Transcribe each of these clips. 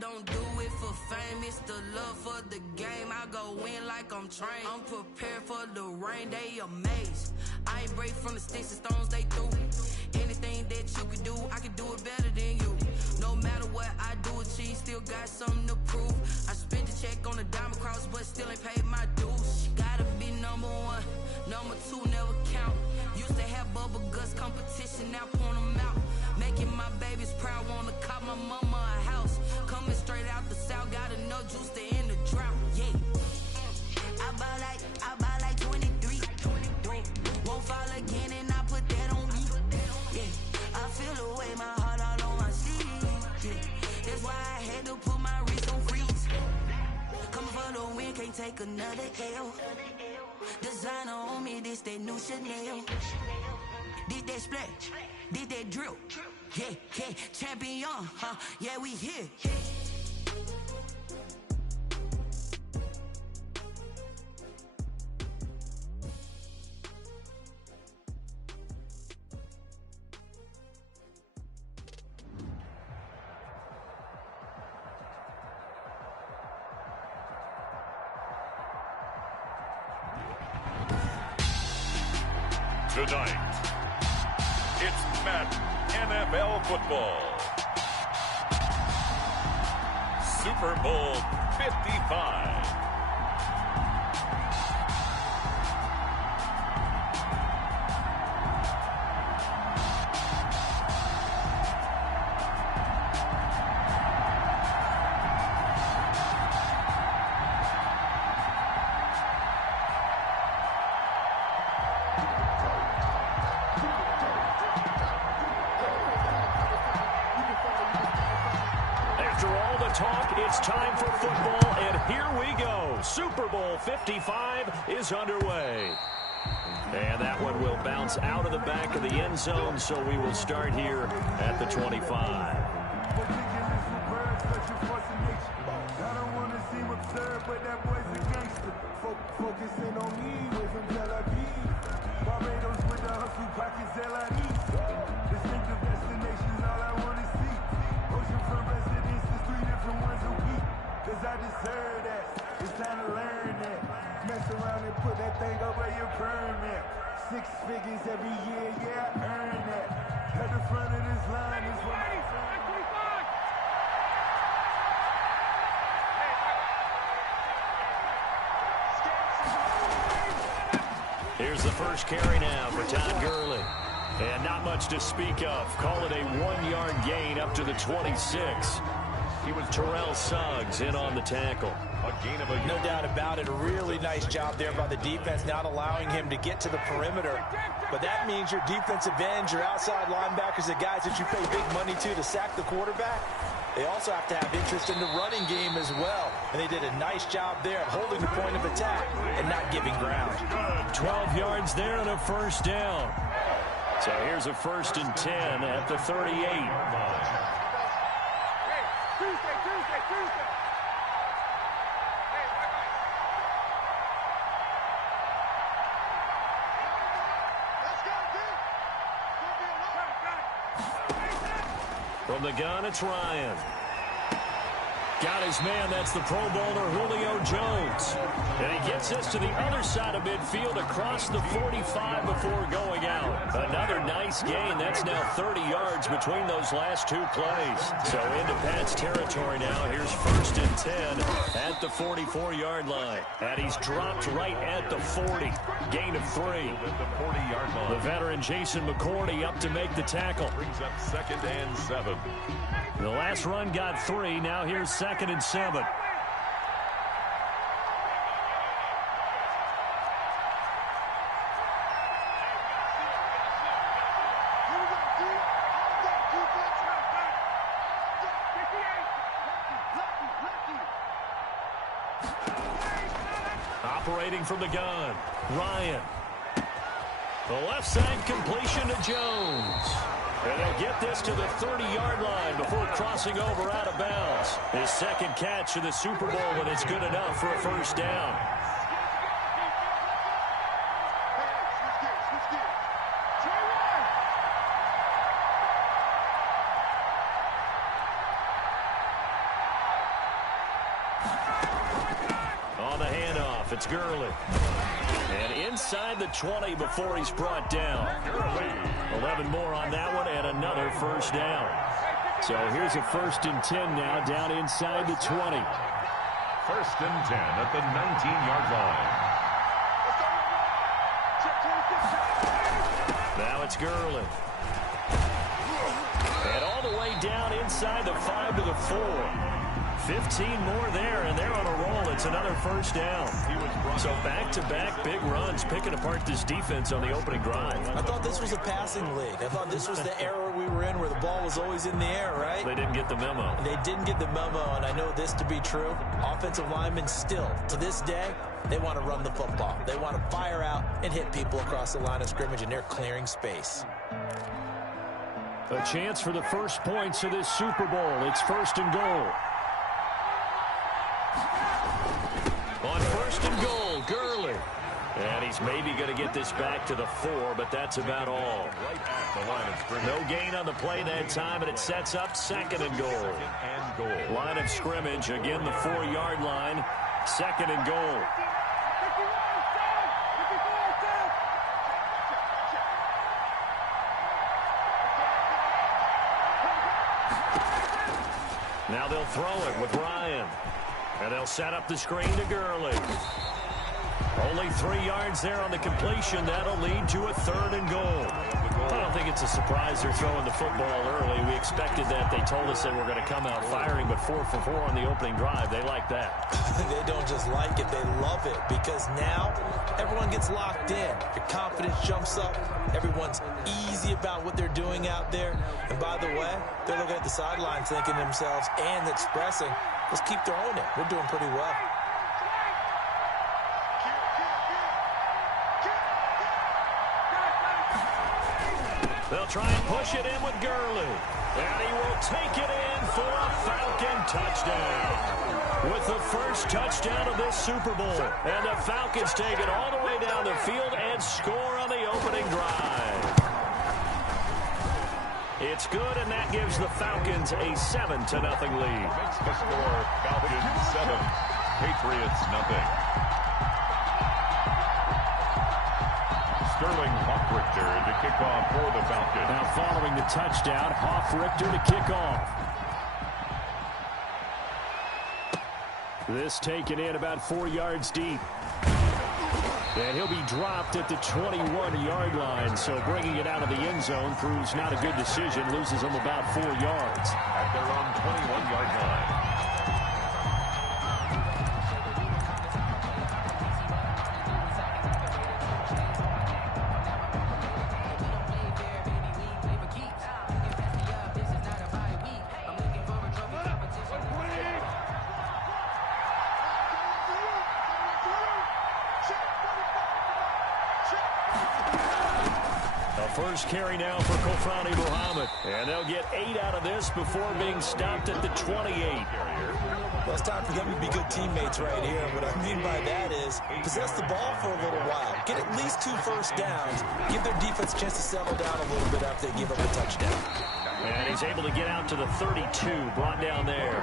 don't do it for fame, it's the love for the game. I go in like I'm trained. I'm prepared for the rain, they amazed. I ain't break from the sticks and stones they threw. Anything that you can do, I can do it better than you. No matter what I do achieve, still got something to prove. I spent the check on the diamond cross, but still ain't paid my dues. Gotta be number one, number two never count. Used to have bubble guts competition, now point them out. Making my babies proud, wanna cop my mama a house. Coming straight out the south, got enough juice to end the drought. Yeah, I buy like 23. Won't fall again, and I put that on me. Yeah, I feel the way, my heart all on my sleeve. Yeah, that's why I had to put my wrist on freeze. Coming for the win, can't take another L. Designer on me, this that new Chanel. Did that splash, did that drill. Yeah, yeah, champion, huh? Yeah, we here. Tonight, it's Madden NFL football. Super Bowl 55. It's time for football, and here we go. Super Bowl 55 is underway. And that one will bounce out of the back of the end zone, so we will start here at the 25. I deserve that. It's time to learn that. Mess around and put that thing over your permit. 6 figures every year, yeah, I earn that. At the front of this line is what I earn. Here's the first carry now for Todd Gurley. And not much to speak of. Call it a 1-yard gain up to the 26. He was Terrell Suggs in on the tackle. No doubt about it. A really nice job there by the defense, not allowing him to get to the perimeter. But that means your defensive ends, your outside linebackers, the guys that you pay big money to sack the quarterback, they also have to have interest in the running game as well. And they did a nice job there of holding the point of attack and not giving ground. 12 yards there and a first down. So here's a 1st and 10 at the 38. From the gun, it's Ryan. Got his man. That's the Pro Bowler Julio Jones. And he gets us to the other side of midfield across the 45 before going out. Another nice gain. That's now 30 yards between those last 2 plays. So into Pat's territory now. Here's 1st and 10 at the 44-yard line. And he's dropped right at the 40. Gain of 3. The veteran Jason McCourty up to make the tackle. Brings up 2nd and 7. The last run got 3. Now here's 2nd and 7. Operating from the gun, Ryan. The left side completion to Jones. And they'll get this to the 30-yard line before crossing over out of bounds. His 2nd catch in the Super Bowl, and it's good enough for a first down. On the handoff, it's Gurley. And inside the 20 before he's brought down. 11 more on that one and another first down. So here's a 1st and 10 now down inside the 20. 1st and 10 at the 19-yard line. Now it's Gurley. And all the way down inside the 5 to the 4. 15 more there, and they're on a roll. It's another first down. So back-to-back big runs, picking apart this defense on the opening drive. I thought this was a passing league. I thought this was the era we were in where the ball was always in the air, right? They didn't get the memo. They didn't get the memo, and I know this to be true. Offensive linemen still, to this day, they want to run the football. They want to fire out and hit people across the line of scrimmage, and they're clearing space. A chance for the first points of this Super Bowl. It's 1st and goal. On 1st and goal, Gurley. And he's maybe going to get this back to the 4, but that's about all. Right at the line of scrimmage. No gain on the play that time, and it sets up 2nd and goal. Line of scrimmage, again the 4-yard line. 2nd and goal. Now they'll throw it with Ryan. And they'll set up the screen to Gurley. Only 3 yards there on the completion. That'll lead to a 3rd and goal. I don't think it's a surprise they're throwing the football early. We expected that. They told us they were going to come out firing, but 4 for 4 on the opening drive. They like that. They don't just like it, they love it, because now everyone gets locked in. Your confidence jumps up. Everyone's easy about what they're doing out there. And by the way, they're looking at the sidelines thinking to themselves and expressing, let's keep throwing it. We're doing pretty well. They'll try and push it in with Gurley. And he will take it in for a Falcon touchdown. With the first touchdown of this Super Bowl. And the Falcons take it all the way down the field and score on the opening drive. It's good, and that gives the Falcons a 7-0 lead. Makes the score Falcons 7, Patriots 0. Sterling Hoffrichter to kick off for the Falcons. Now following the touchdown, Hoffrichter to kick off. This taken in about 4 yards deep. And he'll be dropped at the 21-yard line, so bringing it out of the end zone proves not a good decision. Loses him about 4 yards. At their own 21-yard line. First carry now for Kofrani Muhammad. And they'll get 8 out of this before being stopped at the 28. Well, it's time for them to be good teammates right here. What I mean by that is possess the ball for a little while. Get at least 2 first downs. Give their defense a chance to settle down a little bit after they give up a touchdown. And he's able to get out to the 32. Brought down there.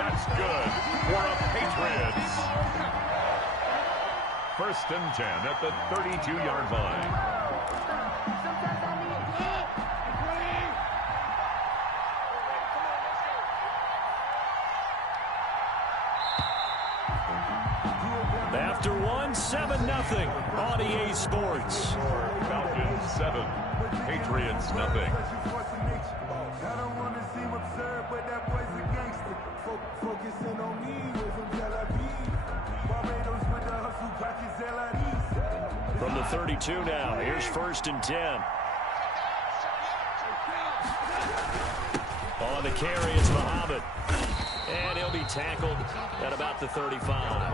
That's good for the Patriots. 1st and 10 at the 32-yard line. After one, 7-0 on EA Sports. Falcons 7, Patriots 0. I don't want to seem absurd, but that boy's a gangster. Focusing on me, we're from Tel Aviv. Barbados with the hustle, pockets LREs. From the 32 now, here's 1st and 10. On the carry, it's Muhammad. And he'll be tackled at about the 35.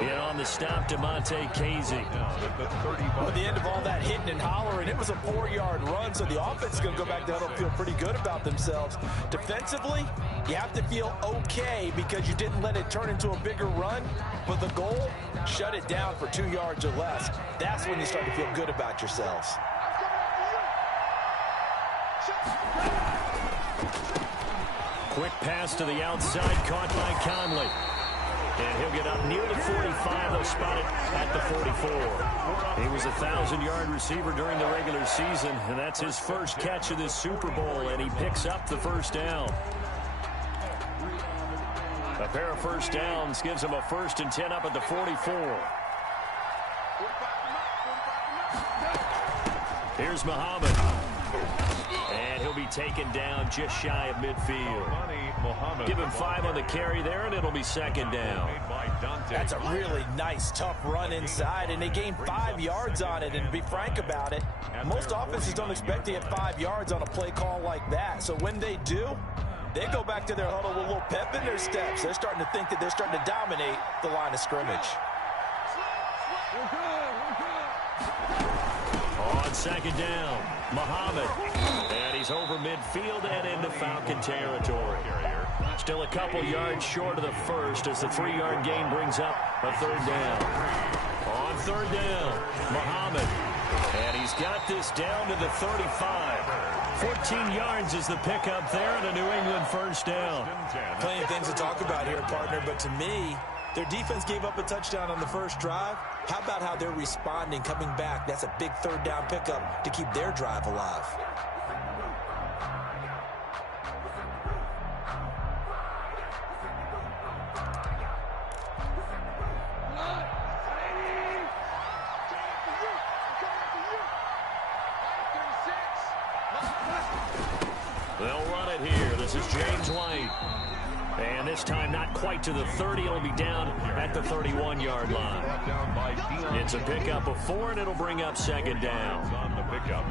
And on the stop, DeMonte Casey. At the end of all that hitting and hollering, it was a 4-yard run, so the offense is going to go back down and feel pretty good about themselves. Defensively, you have to feel okay because you didn't let it turn into a bigger run, but the goal, shut it down for 2 yards or less. That's when you start to feel good about yourselves. Quick pass to the outside, caught by Conley. And he'll get up near the 45. They'll spot it at the 44. He was a 1,000-yard receiver during the regular season, and that's his first catch of this Super Bowl, and he picks up the first down. A pair of first downs gives him a 1st and 10 up at the 44. Here's Muhammad. And he'll be taken down just shy of midfield. Give him 5 on the carry there, and it'll be 2nd down. That's a really nice, tough run inside, and they gained 5 yards on it. And to be frank about it, most offenses don't expect to get 5 yards on a play call like that. So when they do, they go back to their huddle with a little pep in their steps. They're starting to think that they're starting to dominate the line of scrimmage. On 2nd down, Muhammad. And he's over midfield and into Falcon territory. Still a couple yards short of the first as the 3-yard gain brings up a 3rd down. On 3rd down, Muhammad. And he's got this down to the 35. 14 yards is the pickup there and a New England 1st down. Plenty of things to talk about here, partner, but to me, their defense gave up a touchdown on the first drive. How about how they're responding, coming back? That's a big 3rd down pickup to keep their drive alive. They'll run it here. This is James White. And this time not quite to the 30. It'll be down at the 31-yard line. It's a pickup of 4, and it'll bring up 2nd down. On the pickup.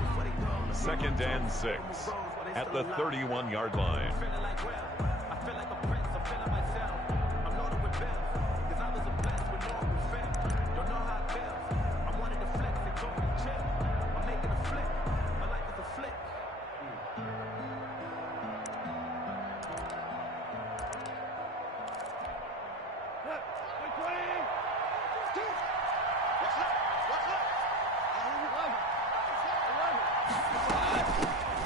2nd and 6 at the 31-yard line.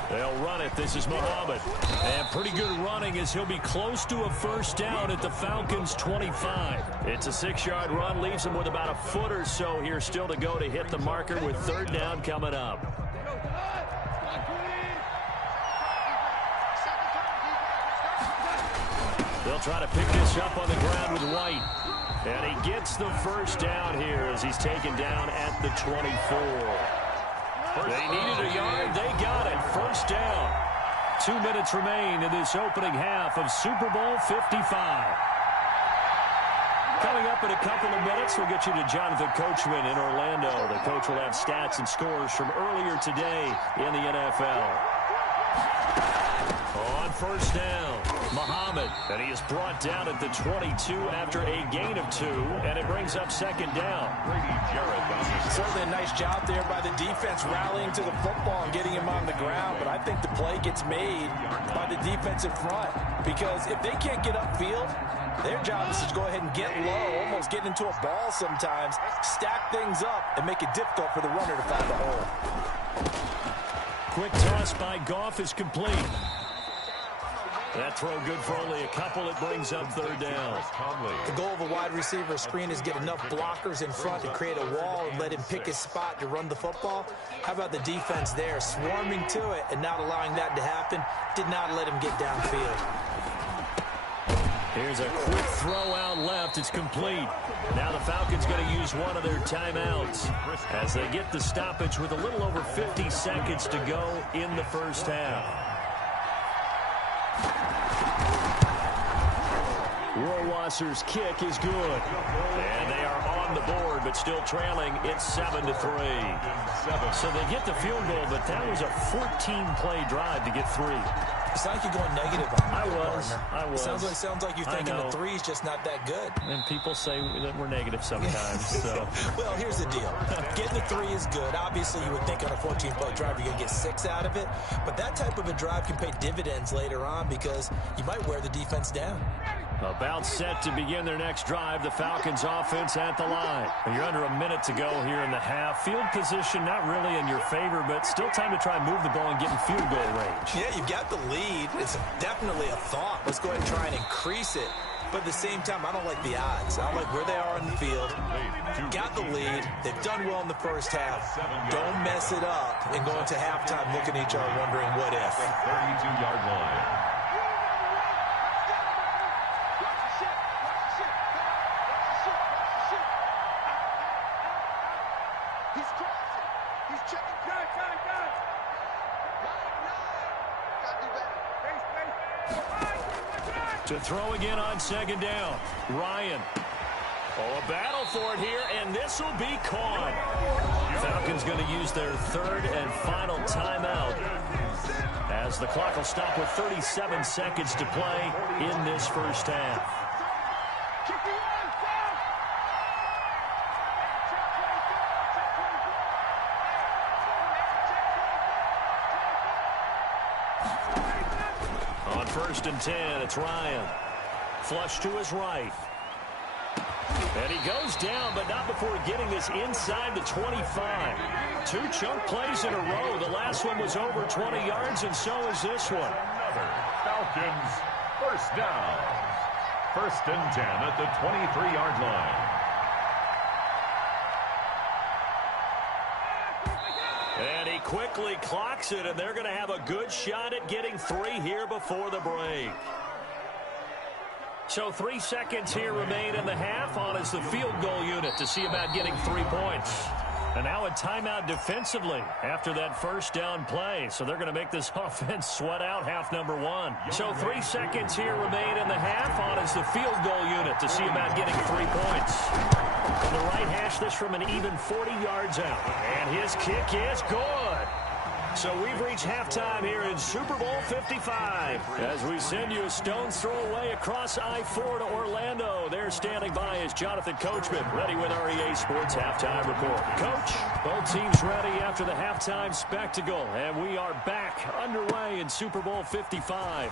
They'll run it. This is Muhammad. And pretty good running as he'll be close to a 1st down at the Falcons' 25. It's a 6-yard run. Leaves him with about a foot or so here still to go to hit the marker with 3rd down coming up. They'll try to pick this up on the ground with White. And he gets the 1st down here as he's taken down at the 24. They needed a yard. They got it. 1st down. 2 minutes remain in this opening half of Super Bowl 55. Coming up in a couple of minutes, we'll get you to Jonathan Coachman in Orlando. The coach will have stats and scores from earlier today in the NFL. On 1st down, Muhammad, and he is brought down at the 22 after a gain of 2, and it brings up 2nd down. Certainly a nice job there by the defense rallying to the football and getting him on the ground, but I think the play gets made by the defensive front because if they can't get upfield, their job is to go ahead and get low, almost get into a ball sometimes, stack things up, and make it difficult for the runner to find the hole. Quick toss by Goff is complete. That throw good for only a couple. It brings up 3rd down. The goal of a wide receiver screen is get enough blockers in front to create a wall and let him pick his spot to run the football. How about the defense there, swarming to it and not allowing that to happen? Did not let him get downfield. Here's a quick throw out left. It's complete. Now the Falcons going to use one of their timeouts as they get the stoppage with a little over 50 seconds to go in the 1st half. Rohrwasser's kick is good. And they are on the board, but still trailing. It's 7-3. So they get the field goal, but that was a 14-play drive to get 3. It's like you're going negative on I was. Sounds like you're thinking the 3 is just not that good. And people say that we're negative sometimes. So. Well, here's the deal. Getting the 3 is good. Obviously, you would think on a 14-play drive you're going to get 6 out of it. But that type of a drive can pay dividends later on because you might wear the defense down. About set to begin their next drive. The Falcons offense at the line. You're under a minute to go here in the half. Field position not really in your favor, but still time to try and move the ball and get in field goal range. Yeah, you've got the lead. It's definitely a thought. Let's go ahead and try and increase it. But at the same time, I don't like the odds. I don't like where they are on the field. Got the lead. They've done well in the first half. Don't mess it up and go into halftime looking at each other wondering what if. 32-yard line. To throw again on second down. Ryan. Oh, a battle for it here, and this will be caught. Falcons going to use their third and final timeout as the clock will stop with 37 seconds to play in this first half. First and 10, it's Ryan. Flush to his right. And he goes down, but not before getting this inside the 25. Two chunk plays in a row. The last one was over 20 yards, and so is this one. Another Falcons first down. First and 10 at the 23-yard line. And he quickly clocks it, and they're going to have a good shot at getting 3 here before the break. So 3 seconds here remain in the half. On is the field goal unit to see about getting 3 points. And now a timeout defensively after that first down play. So they're going to make this offense sweat out half number 1. So 3 seconds here remain in the half. On is the field goal unit to see about getting 3 points. On the right hash, this from an even 40 yards out. And his kick is good. So we've reached halftime here in Super Bowl 55. As we send you a stone's throw away across I-4 to Orlando. There standing by is Jonathan Coachman, ready with REA Sports Halftime Report. Coach, both teams ready after the halftime spectacle. And we are back underway in Super Bowl 55.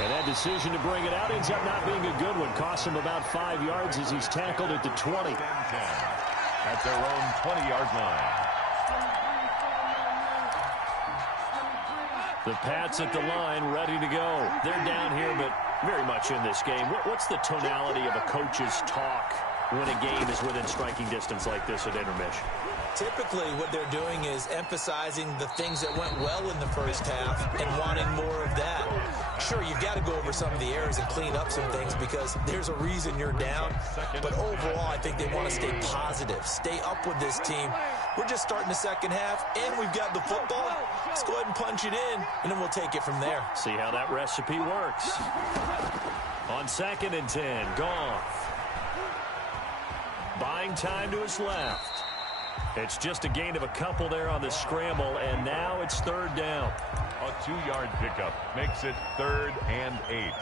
And that decision to bring it out ends up not being a good one. Costs him about 5 yards as he's tackled at the 20. At their own 20-yard line. The Pats at the line, ready to go. They're down here, but very much in this game. What's the tonality of a coach's talk when a game is within striking distance like this at intermission? Typically, what they're doing is emphasizing the things that went well in the first half and wanting more of that. Sure, you've got to go over some of the errors and clean up some things because there's a reason you're down. But overall, I think they want to stay positive, stay up with this team. We're just starting the second half, and we've got the football. Let's go ahead and punch it in, and then we'll take it from there. See how that recipe works. On second and 10, Goff. Buying time to his left. It's just a gain of a couple there on the scramble, and now it's third down. A 2-yard pickup makes it 3rd and 8.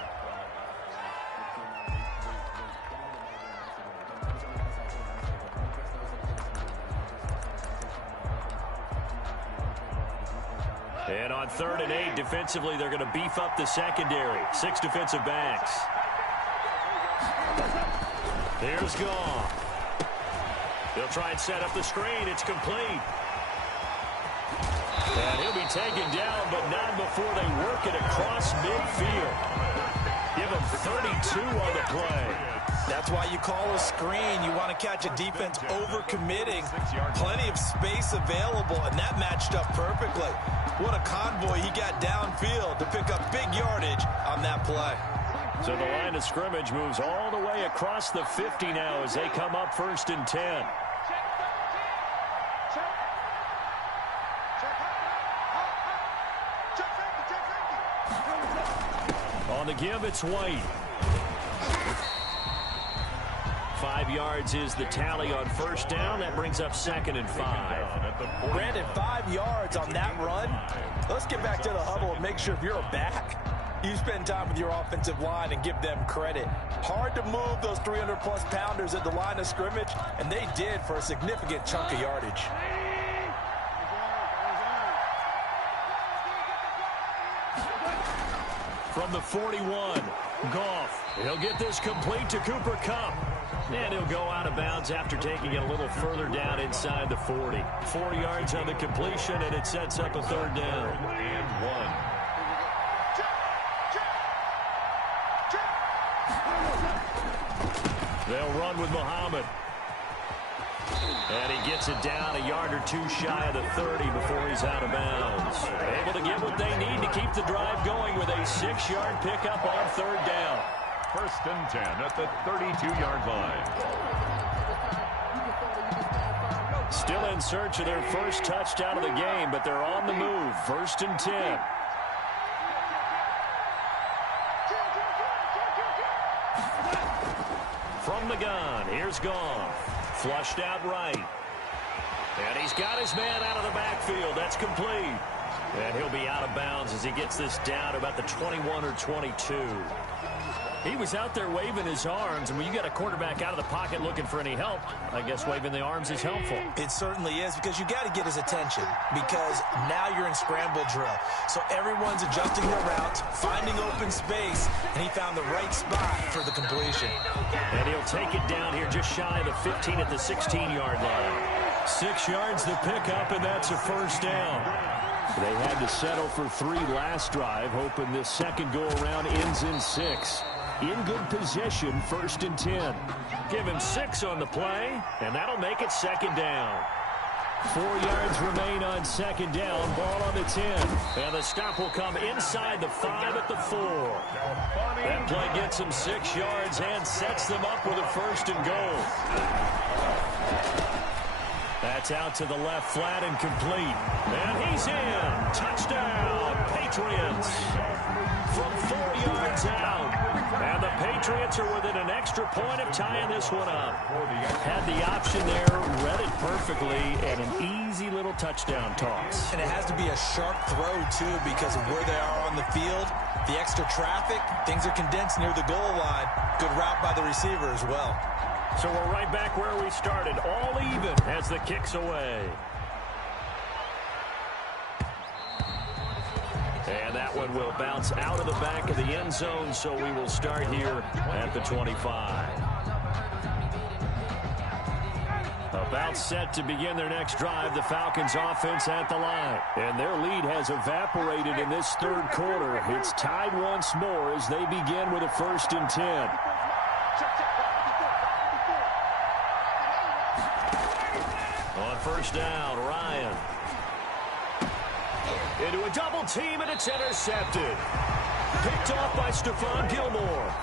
And on 3rd and 8, defensively, they're going to beef up the secondary. 6 defensive backs. Here's Goff. They'll try and set up the screen. It's complete. And he'll be taken down, but not before they work it across midfield. Give him 32 on the play. That's why you call a screen. You want to catch a defense over-committing. Plenty of space available, and that matched up perfectly. What a convoy he got downfield to pick up big yardage on that play. So the line of scrimmage moves all the way across the 50 now as they come up 1st and 10. On the give, it's White. 5 yards is the tally on first down. That brings up 2nd and 5. Brandon, 5 yards on that run. Let's get back to the huddle and make sure if you're a back, you spend time with your offensive line and give them credit. Hard to move those 300-plus pounders at the line of scrimmage, and they did for a significant chunk of yardage. From the 41, Goff. He'll get this complete to Cooper Kupp. And he'll go out of bounds after taking it a little further down inside the 40. 4 yards on the completion, and it sets up a third down. And 1. They'll run with Muhammad. And he gets it down a yard or two shy of the 30 before he's out of bounds. Able to get what they need to keep the drive going with a 6-yard pickup on third down. 1st and 10 at the 32-yard line. Still in search of their first touchdown of the game, but they're on the move. 1st and 10. From the gun, here's Goff. Flushed out right. And he's got his man out of the backfield. That's complete. And he'll be out of bounds as he gets this down to about the 21 or 22. He was out there waving his arms, and when you got a quarterback out of the pocket looking for any help, I guess waving the arms is helpful. It certainly is, because you got to get his attention, because now you're in scramble drill. So everyone's adjusting their routes, finding open space, and he found the right spot for the completion. And he'll take it down here just shy of the 15 at the 16-yard line. 6 yards the pickup, and that's a first down. They had to settle for 3 last drive, hoping this second go-around ends in 6. In good position, 1st and 10. Give him 6 on the play, and that'll make it second down. 4 yards remain on second down. Ball on the 10. And the stop will come inside the 5 at the 4. That play gets him 6 yards and sets them up with a 1st and goal. That's out to the left, flat and complete. And he's in. Touchdown, Patriots. From 4 yards out. And the Patriots are within an extra point of tying this one up. Had the option there, read it perfectly, and an easy little touchdown toss. And it has to be a sharp throw, too, because of where they are on the field. The extra traffic, things are condensed near the goal line. Good route by the receiver as well. So we're right back where we started, all even as the kick's away. And that one will bounce out of the back of the end zone, so we will start here at the 25. About set to begin their next drive, the Falcons offense at the line. And their lead has evaporated in this third quarter. It's tied once more as they begin with a 1st and 10. On 1st down, Ryan. Into a double team, and it's intercepted. Picked off by Stephon Gilmore.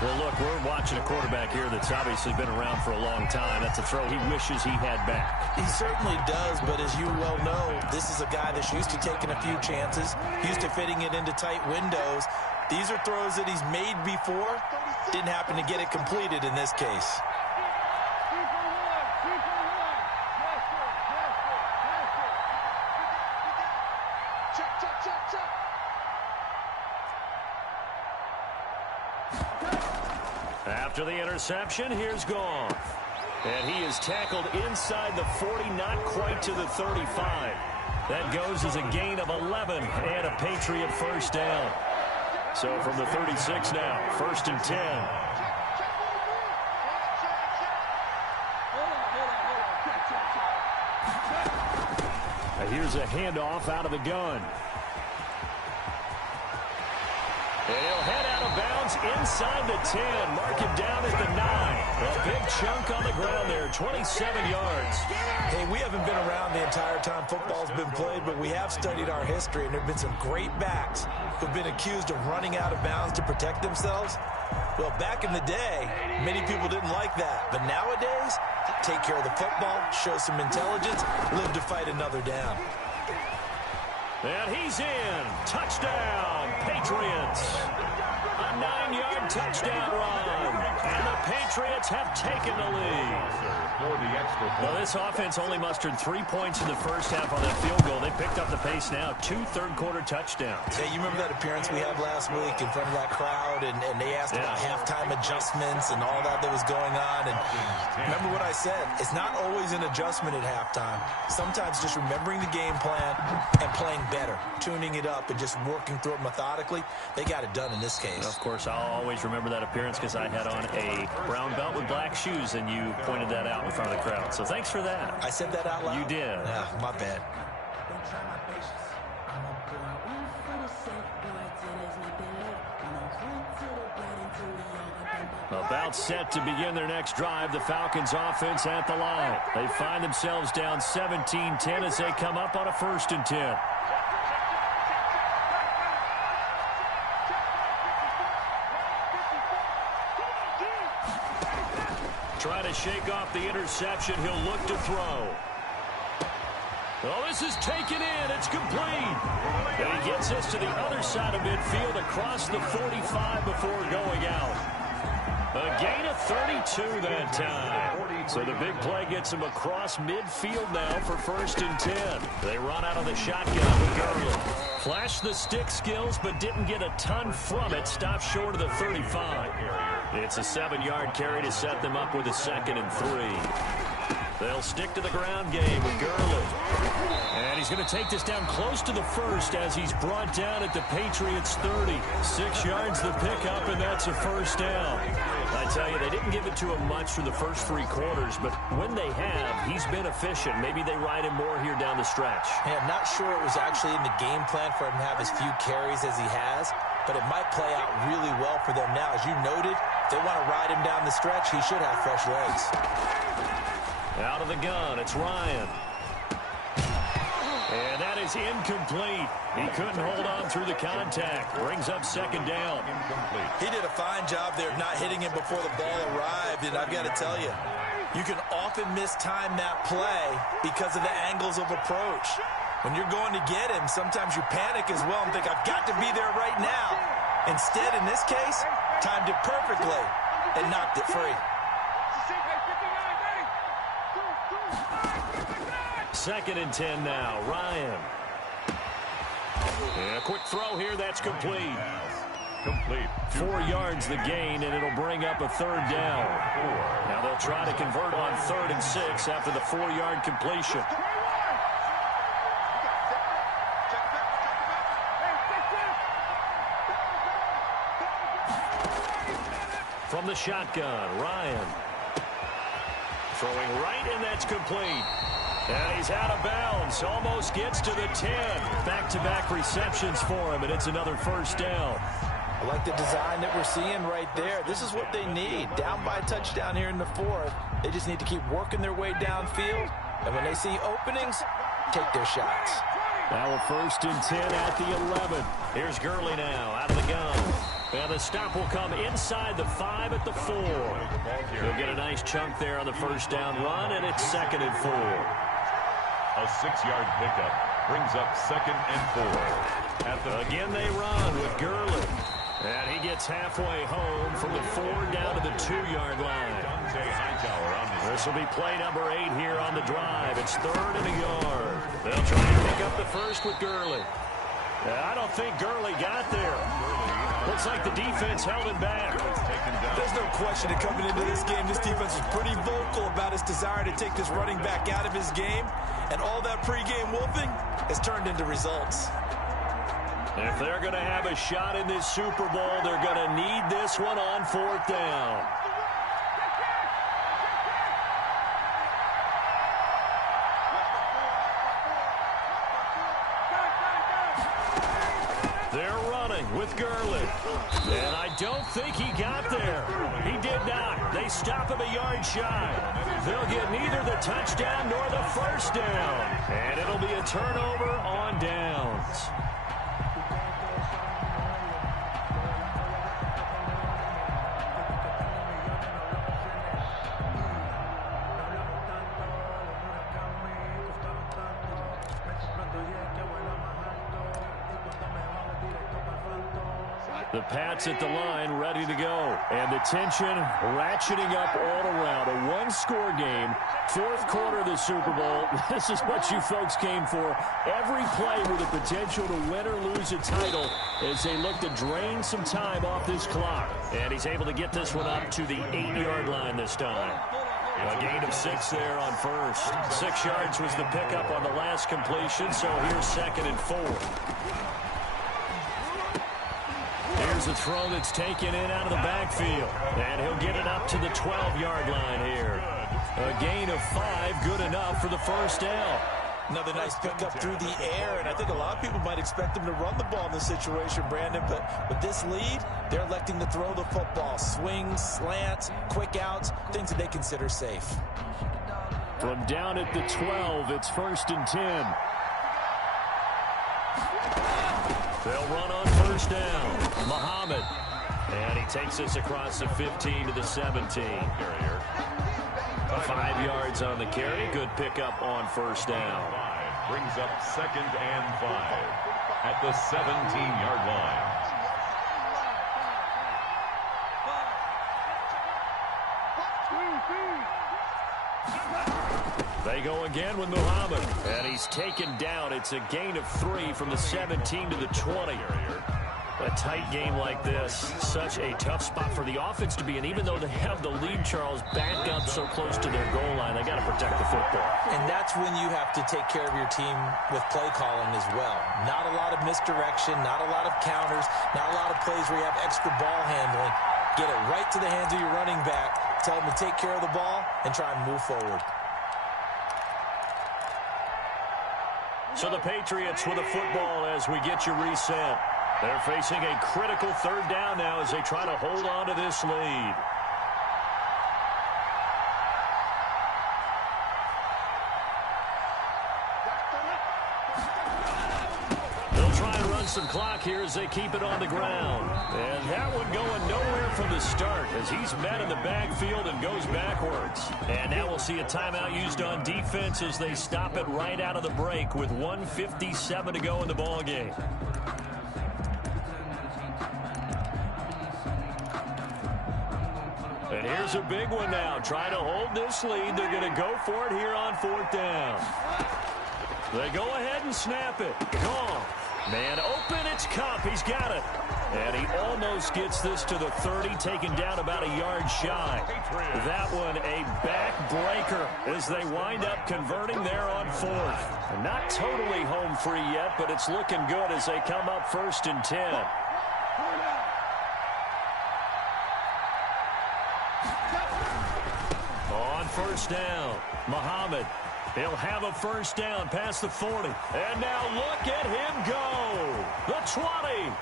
Well, look, we're watching a quarterback here that's obviously been around for a long time. That's a throw he wishes he had back. He certainly does, but as you well know, this is a guy that's used to taking a few chances, used to fitting it into tight windows. These are throws that he's made before. Didn't happen to get it completed in this case. After the interception, here's Goff. And he is tackled inside the 40, not quite to the 35. That goes as a gain of 11 and a Patriot 1st down. So from the 36 now, 1st and 10. Now here's a handoff out of the gun. And he'll head out of bounds inside the 10. Mark him down at the 9. A big chunk on the ground there, 27 yards. Hey, we haven't been around the entire time football's been played, but we have studied our history, and there have been some great backs who've been accused of running out of bounds to protect themselves. Well, back in the day, many people didn't like that. But nowadays, take care of the football, show some intelligence, live to fight another down. And he's in. Touchdown, Patriots. A 9-yard touchdown run. And the Patriots have taken the lead. Well, this offense only mustered 3 points in the first half on that field goal. They picked up the pace now. 2 third-quarter touchdowns. Yeah, you remember that appearance we had last week in front of that crowd, and they asked about halftime adjustments and all that was going on. And remember what I said. It's not always an adjustment at halftime. Sometimes just remembering the game plan and playing better, tuning it up and just working through it methodically. They got it done in this case. Of course, I'll always remember that appearance because I had on a brown belt with black shoes, and you pointed that out in front of the crowd. So thanks for that. I said that out loud? You did. Yeah, my bad. About set to begin their next drive, the Falcons offense at the line. They find themselves down 17-10 as they come up on a 1st and 10. Try to shake off the interception. He'll look to throw. Oh, this is taken in. It's complete. And he gets this to the other side of midfield across the 45 before going out. A gain of 32 that time. So the big play gets him across midfield now for 1st and 10. They run out of the shotgun with Gurley. Flashed the stick skills, but didn't get a ton from it. Stopped short of the 35. It's a 7-yard carry to set them up with a 2nd and 3. They'll stick to the ground game with Gurley. And he's going to take this down close to the 1st as he's brought down at the Patriots' 30. 6 yards the pickup, and that's a 1st down. I tell you, they didn't give it to him much for the first 3 quarters, but when they have, he's been efficient. Maybe they ride him more here down the stretch. Yeah, I'm not sure it was actually in the game plan for him to have as few carries as he has, but it might play out really well for them now. As you noted, if they want to ride him down the stretch, he should have fresh legs. Out of the gun, it's Ryan. And that is incomplete. He couldn't hold on through the contact. Brings up 2nd down. He did a fine job there of not hitting him before the ball arrived, and I've got to tell you, you can often mistime that play because of the angles of approach. When you're going to get him, sometimes you panic as well and think, I've got to be there right now. Instead, in this case, timed it perfectly and knocked it free. 2nd and 10 now. Ryan. And a quick throw here. That's complete. 4 yards the gain, and it'll bring up a 3rd down. Now they'll try to convert on 3rd and 6 after the 4-yard completion. From the shotgun, Ryan. Throwing right, and that's complete. And he's out of bounds. Almost gets to the 10. Back-to-back receptions for him, and it's another 1st down. I like the design that we're seeing right there. This is what they need. Down by a touchdown here in the 4th. They just need to keep working their way downfield. And when they see openings, take their shots. Now a 1st and 10 at the 11. Here's Gurley now out of the gun. And the stop will come inside the 5 at the 4. He'll get a nice chunk there on the 1st down run, and it's 2nd and 4. A 6-yard pickup brings up 2nd and 4. Again they run with Gurley. And he gets halfway home from the 4 down to the 2-yard line. This will be play number 8 here on the drive. It's 3rd and a yard. They'll try to pick up the 1st with Gurley. I don't think Gurley got there. Looks like the defense held him back. There's no question that coming into this game, this defense was pretty vocal about its desire to take this running back out of his game. And all that pregame wolfing has turned into results. If they're going to have a shot in this Super Bowl, they're going to need this one on 4th down. They're running with Gurley. And I don't think he got there. He did not. They stop him a yard shy. They'll get neither the touchdown nor the 1st down. And it'll be a turnover on downs. The Pats at the line, ready to go. And the tension ratcheting up all around. A one-score game, fourth quarter of the Super Bowl. This is what you folks came for. Every play with the potential to win or lose a title as they look to drain some time off this clock. And he's able to get this one up to the 8-yard line this time. A gain of 6 there on first. 6 yards was the pickup on the last completion, so here's 2nd and 4. Here's a throw that's taken in out of the backfield. And he'll get it up to the 12-yard line here. A gain of 5, good enough for the first down. Another nice pickup through the air, and I think a lot of people might expect him to run the ball in this situation, Brandon, but with this lead, they're electing to throw the football. Swings, slants, quick outs, things that they consider safe. From down at the 12, it's 1st and 10. They'll run on first down. Muhammad. And he takes us across the 15 to the 17. 5 yards on the carry. Good pickup on first down. Brings up 2nd and 5 at the 17-yard line. They go again with Muhammad. And he's taken down. It's a gain of 3 from the 17 to the 20. A tight game like this, such a tough spot for the offense to be in. Even though they have the lead, Charles, back up so close to their goal line, they got to protect the football. And that's when you have to take care of your team with play calling as well. Not a lot of misdirection, not a lot of counters, not a lot of plays where you have extra ball handling. Get it right to the hands of your running back. Tell them to take care of the ball and try and move forward. So the Patriots with a football as we get you reset. They're facing a critical 3rd down now as they try to hold on to this lead. They'll try and run some clock here as they keep it on the ground. And that one going nowhere from the start as he's met in the backfield and goes backwards. And now we'll see a timeout used on defense as they stop it right out of the break with 1:57 to go in the ballgame. And here's a big one now. Trying to hold this lead. They're going to go for it here on 4th down. They go ahead and snap it. Gone. Man open. It's Cup. He's got it. And he almost gets this to the 30, taken down about a yard shy. That one a backbreaker as they wind up converting there on 4th. Not totally home free yet, but it's looking good as they come up 1st and 10. On first down, Muhammad. He'll have a first down past the 40. And now look at him go. The 20.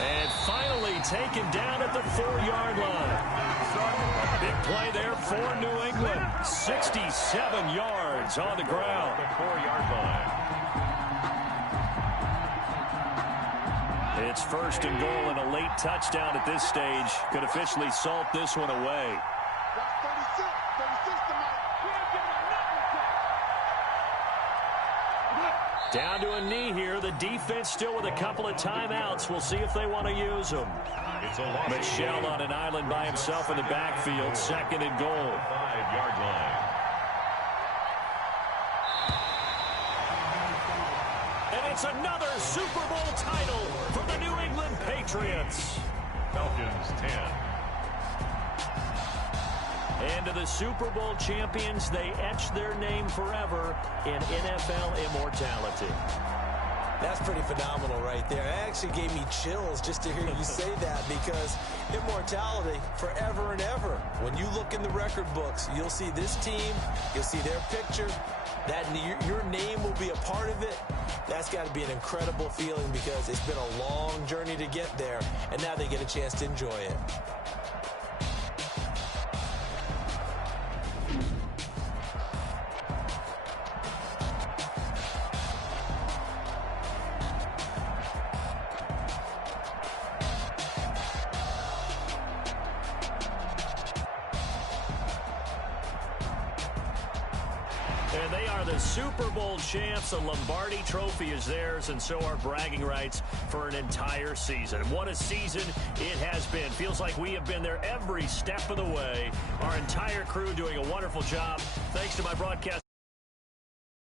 And finally taken down at the 4-yard line. A big play there for New England. 67 yards on the ground. The 4-yard line. It's 1st and goal, and a late touchdown at this stage could officially salt this one away. Down to a knee here. The defense still with a couple of timeouts. We'll see if they want to use them. Michel on an island by himself in the backfield. 2nd and goal. 5-yard line. And it's another Super Bowl title for the New England Patriots. Falcons 10. And to the Super Bowl champions, they etch their name forever in NFL immortality. That's pretty phenomenal right there. It actually gave me chills just to hear you say that, because immortality forever and ever. When you look in the record books, you'll see this team, you'll see their picture, that your name will be a part of it. That's got to be an incredible feeling, because it's been a long journey to get there, and now they get a chance to enjoy it. And they are the Super Bowl champs. The Lombardi Trophy is theirs, and so are bragging rights for an entire season. What a season it has been. Feels like we have been there every step of the way. Our entire crew doing a wonderful job. Thanks to my broadcast